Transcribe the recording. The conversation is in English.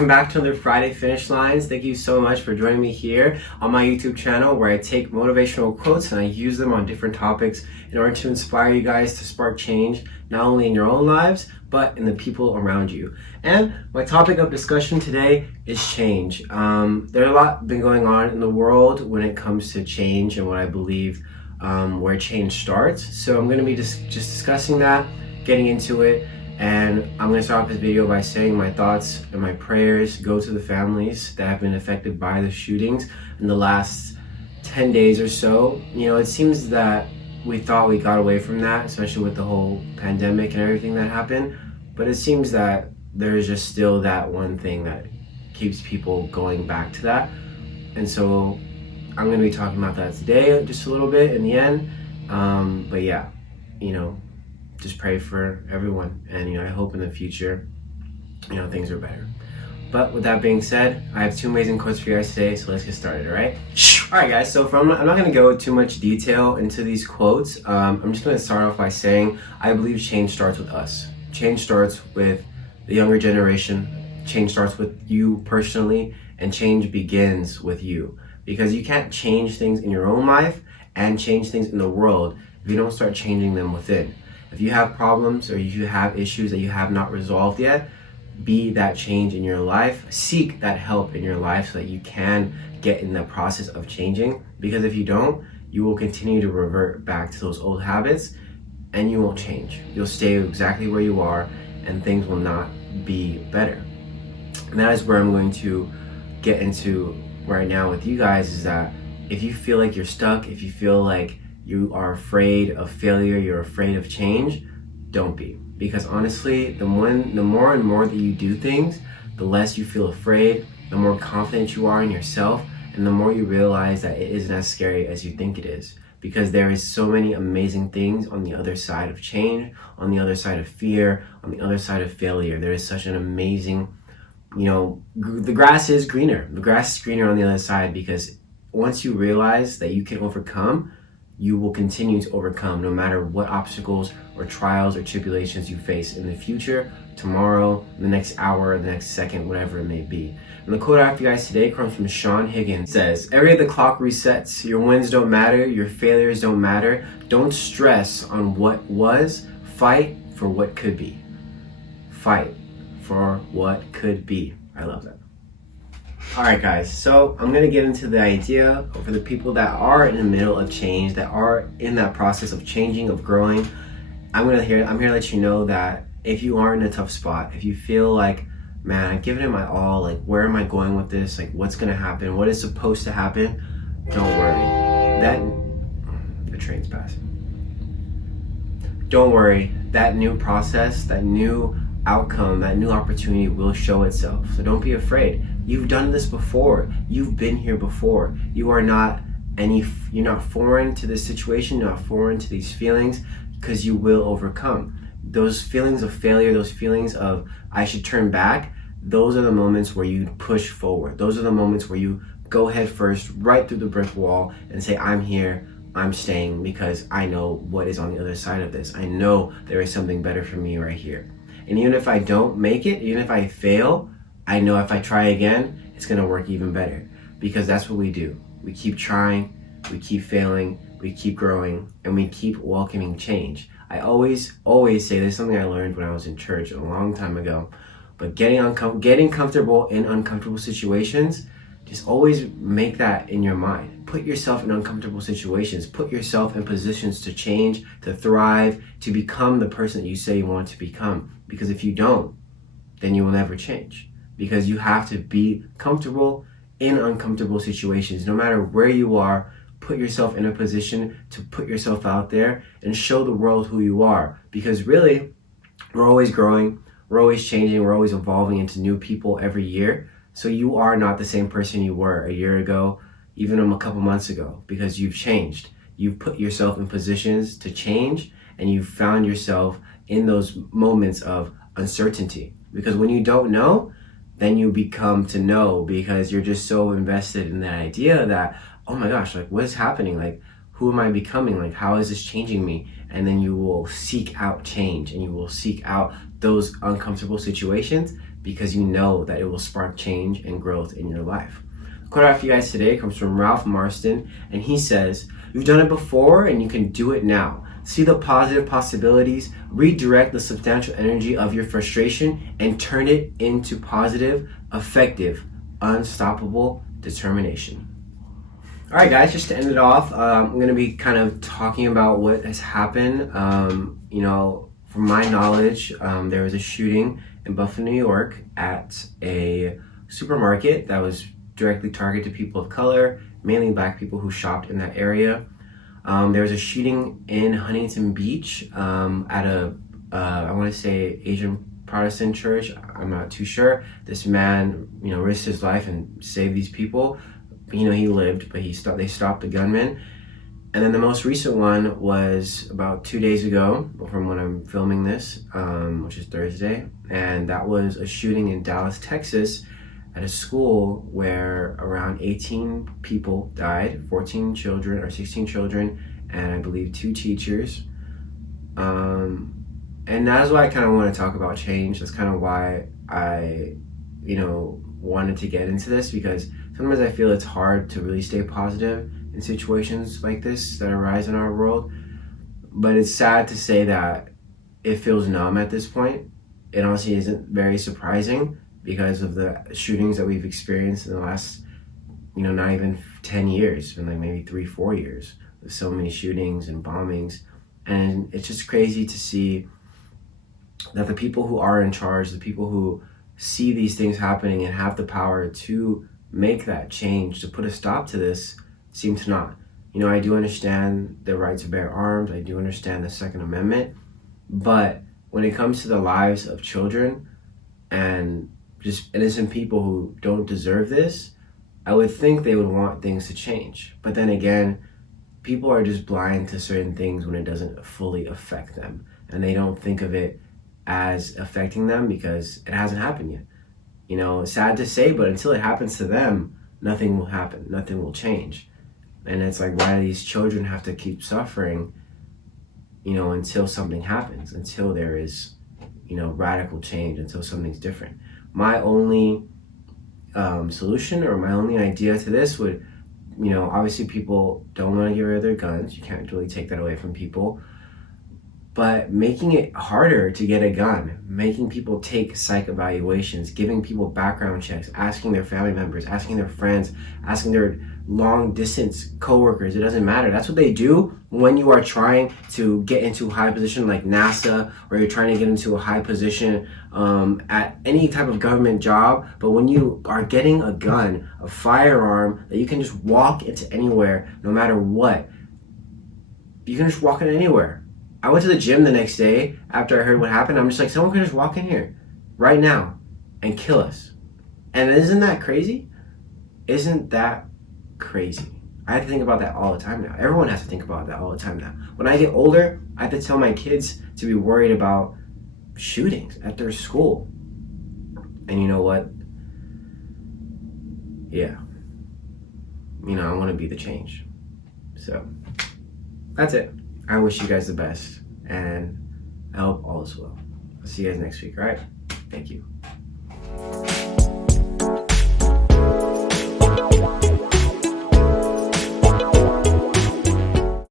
welcome back to another Friday Finish Lines. Thank you so much for joining me here on my YouTube channel where I take motivational quotes and I use them on different topics in order to inspire you guys to spark change, not only in your own lives, but in the people around you. And my topic of discussion today is change. There's a lot been going on in the world when it comes to change and what I believe where change starts. So I'm going to be just discussing that, getting into it. And I'm going to start off this video by saying my thoughts and my prayers go to the families that have been affected by the shootings in the last 10 days or so. You know, it seems that we thought we got away from that, especially with the whole pandemic and everything that happened. But it seems that there is just still that one thing that keeps people going back to that. And so I'm going to be talking about that today just a little bit in the end. But yeah, you know, just pray for everyone, and I hope in the future things are better. But with that being said, I have two amazing quotes for you guys today, so let's get started. All right guys, so I'm not going to go too much detail into these quotes. I'm just going to start off by saying I believe change starts with us. Change starts with the younger generation. Change starts with you personally, and change begins with you, because you can't change things in your own life and change things in the world if you don't start changing them within. If you have problems or you have issues that you have not resolved yet, be that change in your life. Seek that help in your life so that you can get in the process of changing. Because if you don't, you will continue to revert back to those old habits and you won't change. You'll stay exactly where you are and things will not be better. And that is where I'm going to get into right now with you guys, is that if you feel like you're stuck, if you feel like you are afraid of failure, you're afraid of change, don't be. Because honestly, the more and more that you do things, the less you feel afraid, the more confident you are in yourself, and the more you realize that it isn't as scary as you think it is. Because there is so many amazing things on the other side of change, on the other side of fear, on the other side of failure. There is such an amazing, the grass is greener. The grass is greener on the other side, because once you realize that you can overcome, you will continue to overcome no matter what obstacles or trials or tribulations you face in the future, tomorrow, the next hour, the next second, whatever it may be. And the quote I have for you guys today comes from Sean Higgins. It says, "Every day the clock resets. Your wins don't matter. Your failures don't matter. Don't stress on what was. Fight for what could be." Fight for what could be. I love that. Alright guys, so I'm going to get into the idea for the people that are in the middle of change, that are in that process of changing, of growing. I'm here to let you know that if you are in a tough spot, if you feel like, man, I've given it my all, like where am I going with this, like what's going to happen, what is supposed to happen, don't worry. The train's passing. Don't worry, that new process, that new outcome, that new opportunity will show itself. So don't be afraid. You've done this before. You've been here before. You're not foreign to this situation. You're not foreign to these feelings, because you will overcome. Those feelings of failure, those feelings of I should turn back, those are the moments where you push forward. Those are the moments where you go head first right through the brick wall and say, I'm here, I'm staying, because I know what is on the other side of this. I know there is something better for me right here. And even if I don't make it, even if I fail, I know if I try again, it's going to work even better, because that's what we do. We keep trying, we keep failing, we keep growing, and we keep welcoming change. I always say, there's something I learned when I was in church a long time ago, but getting comfortable in uncomfortable situations, just always make that in your mind. Put yourself in uncomfortable situations. Put yourself in positions to change, to thrive, to become the person that you say you want to become. Because if you don't, then you will never change. Because you have to be comfortable in uncomfortable situations. No matter where you are, put yourself in a position to put yourself out there and show the world who you are. Because really, we're always growing, we're always changing, we're always evolving into new people every year. So you are not the same person you were a year ago, even a couple months ago, because you've changed. You've put yourself in positions to change, and you've found yourself in those moments of uncertainty. Because when you don't know, then you become to know, because you're just so invested in that idea that, oh my gosh, like what is happening? Like, who am I becoming? Like, how is this changing me? And then you will seek out change, and you will seek out those uncomfortable situations because you know that it will spark change and growth in your life. The quote I have for you guys today comes from Ralph Marston, and he says, "You've done it before and you can do it now. See the positive possibilities, redirect the substantial energy of your frustration, and turn it into positive, effective, unstoppable determination." All right, guys, just to end it off, I'm going to be kind of talking about what has happened. From my knowledge, there was a shooting in Buffalo, New York at a supermarket that was directly targeted to people of color, mainly Black people who shopped in that area. There was a shooting in Huntington Beach at I want to say Asian Protestant church. I'm not too sure. This man, risked his life and saved these people. He lived, but they stopped the gunman. And then the most recent one was about 2 days ago from when I'm filming this, which is Thursday. And that was a shooting in Dallas, Texas at a school where around 18 people died, 14 children or 16 children, and I believe 2 teachers. And that's why I kind of want to talk about change. That's kind of why I, wanted to get into this, because sometimes I feel it's hard to really stay positive in situations like this that arise in our world. But it's sad to say that it feels numb at this point. It honestly isn't very surprising because of the shootings that we've experienced in the last, not even 10 years, it's been like maybe 3-4 years. There's so many shootings and bombings. And it's just crazy to see that the people who are in charge, the people who see these things happening and have the power to make that change, to put a stop to this, seem to not. I do understand the right to bear arms. I do understand the Second Amendment. But when it comes to the lives of children and just innocent people who don't deserve this, I would think they would want things to change. But then again, people are just blind to certain things when it doesn't fully affect them. And they don't think of it as affecting them because it hasn't happened yet. It's sad to say, but until it happens to them, nothing will happen. Nothing will change. And it's like, why do these children have to keep suffering, until something happens, until there is, radical change, until something's different? My only solution or my only idea to this would, obviously people don't want to get rid of their guns. You can't really take that away from people. But making it harder to get a gun, making people take psych evaluations, giving people background checks, asking their family members, asking their friends, asking their long distance coworkers, it doesn't matter. That's what they do when you are trying to get into a high position like NASA, or you're trying to get into a high position at any type of government job. But when you are getting a gun, a firearm that you can just walk into anywhere, no matter what, you can just walk in anywhere. I went to the gym the next day after I heard what happened. I'm just like, someone could just walk in here right now and kill us. And isn't that crazy? Isn't that crazy? I have to think about that all the time now. Everyone has to think about that all the time now. When I get older, I have to tell my kids to be worried about shootings at their school. And you know what? Yeah. I want to be the change. So that's it. I wish you guys the best, and I hope all is well. I'll see you guys next week, all right? Thank you.